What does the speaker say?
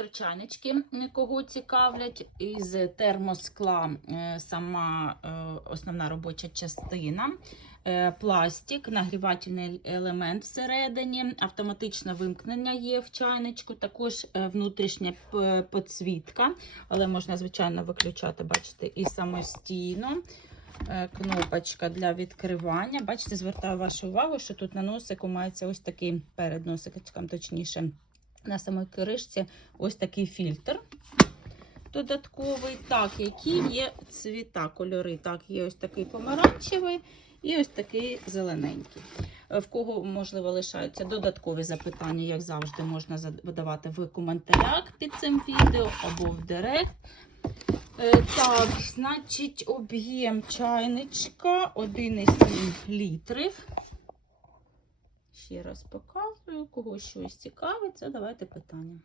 Електрочайнички, кого цікавлять, із термоскла е, сама е, основна робоча частина, е, пластик, нагрівательний елемент всередині, автоматичне вимкнення є в чайничку, також е, внутрішня п- підсвітка, але можна, звичайно, виключати, бачите, і самостійно. Е, Кнопочка для відкривання. Бачите, звертаю вашу увагу, що тут на носику мається ось такий перед носиком, точніше, на самій кришці ось такий фільтр додатковий. Так, які є цвіта, кольори. Так, є ось такий помаранчевий і ось такий зелененький. Е, В кого, можливо, лишаються додаткові запитання, як завжди, можна задавати в коментарях під цим відео або в директ. Е, Так, значить, об'єм чайничка 1,7 літрів. Ще раз показую, кого щось цікавиться, давайте питання.